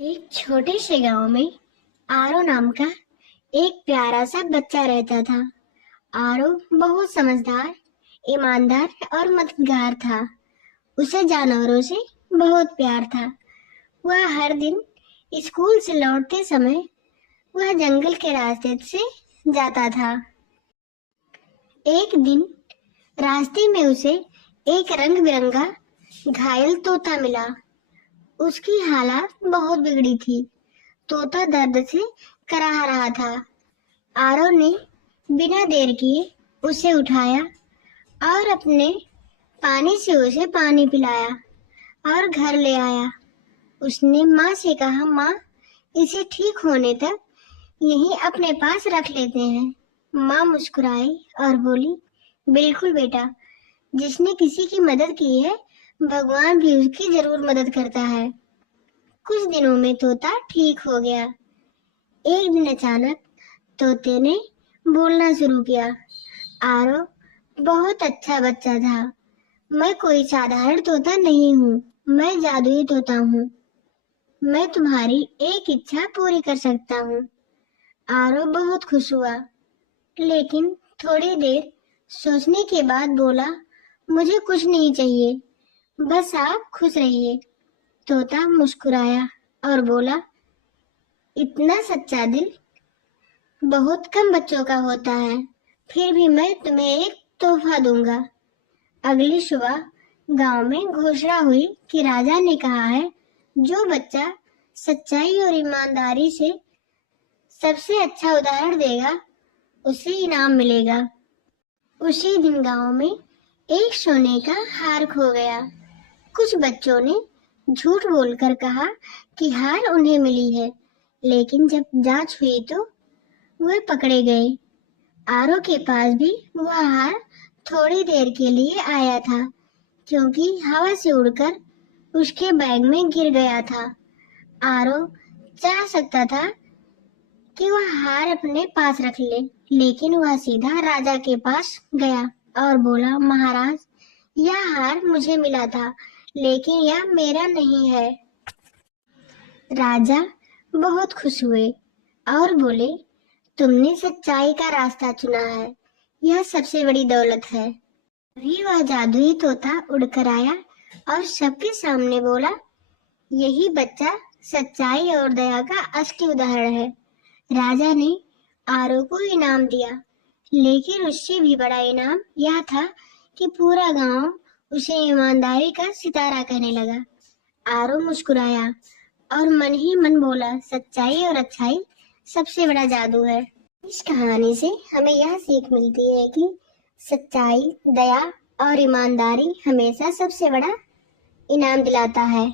एक छोटे से गांव में आरो नाम का एक प्यारा सा बच्चा रहता था। आरो बहुत समझदार, ईमानदार और मददगार था। उसे जानवरों से बहुत प्यार था। वह हर दिन स्कूल से लौटते समय वह जंगल के रास्ते से जाता था। एक दिन रास्ते में उसे एक रंग बिरंगा घायल तोता मिला। उसकी हालत बहुत बिगड़ी थी। तोता दर्द से कराह रहा था। आरव ने बिना देर किए उसे उठाया और अपने पानी से उसे पानी पिलाया और घर ले आया। उसने माँ से कहा, माँ, इसे ठीक होने तक यहीं अपने पास रख लेते हैं। माँ मुस्कुराई और बोली, बिल्कुल बेटा, जिसने किसी की मदद की है भगवान भी उसकी जरूर मदद करता है। कुछ दिनों में तोता ठीक हो गया। एक दिन अचानक तोते ने बोलना शुरू किया। आरो बहुत अच्छा बच्चा था। मैं कोई साधारण तोता नहीं हूँ, मैं जादुई तोता हूँ। मैं तुम्हारी एक इच्छा पूरी कर सकता हूँ। आरो बहुत खुश हुआ, लेकिन थोड़ी देर सोचने के बाद बोला, मुझे कुछ नहीं चाहिए, बस आप खुश रहिए। तोता मुस्कुराया और बोला, इतना सच्चा दिल बहुत कम बच्चों का होता है, फिर भी मैं तुम्हें एक तोहफा दूंगा। अगली सुबह गांव में घोषणा हुई कि राजा ने कहा है, जो बच्चा सच्चाई और ईमानदारी से सबसे अच्छा उदाहरण देगा उसे इनाम मिलेगा। उसी दिन गांव में एक सोने का हार खो गया। कुछ बच्चों ने झूठ बोलकर कहा कि हार उन्हें मिली है, लेकिन जब जांच हुई तो वे पकड़े गए। आरो के पास भी वह हार थोड़ी देर के लिए आया था, क्योंकि हवा से उड़कर उसके बैग में गिर गया था। आरो चाह सकता था कि वह हार अपने पास रख ले, लेकिन वह सीधा राजा के पास गया और बोला, महाराज, यह हार मुझे मिला था, लेकिन यह मेरा नहीं है। राजा बहुत खुश हुए और बोले, तुमने सच्चाई का रास्ता चुना है, यह सबसे बड़ी दौलत है। अभी वह जादुई तोता उड़कर आया और सबके सामने बोला, यही बच्चा सच्चाई और दया का असली उदाहरण है। राजा ने आरो को इनाम दिया, लेकिन उससे भी बड़ा इनाम यह था कि पूरा गांव उसे ईमानदारी का सितारा कहने लगा। आरो मुस्कुराया और मन ही मन बोला, सच्चाई और अच्छाई सबसे बड़ा जादू है। इस कहानी से हमें यह सीख मिलती है कि सच्चाई, दया और ईमानदारी हमेशा सबसे बड़ा इनाम दिलाता है।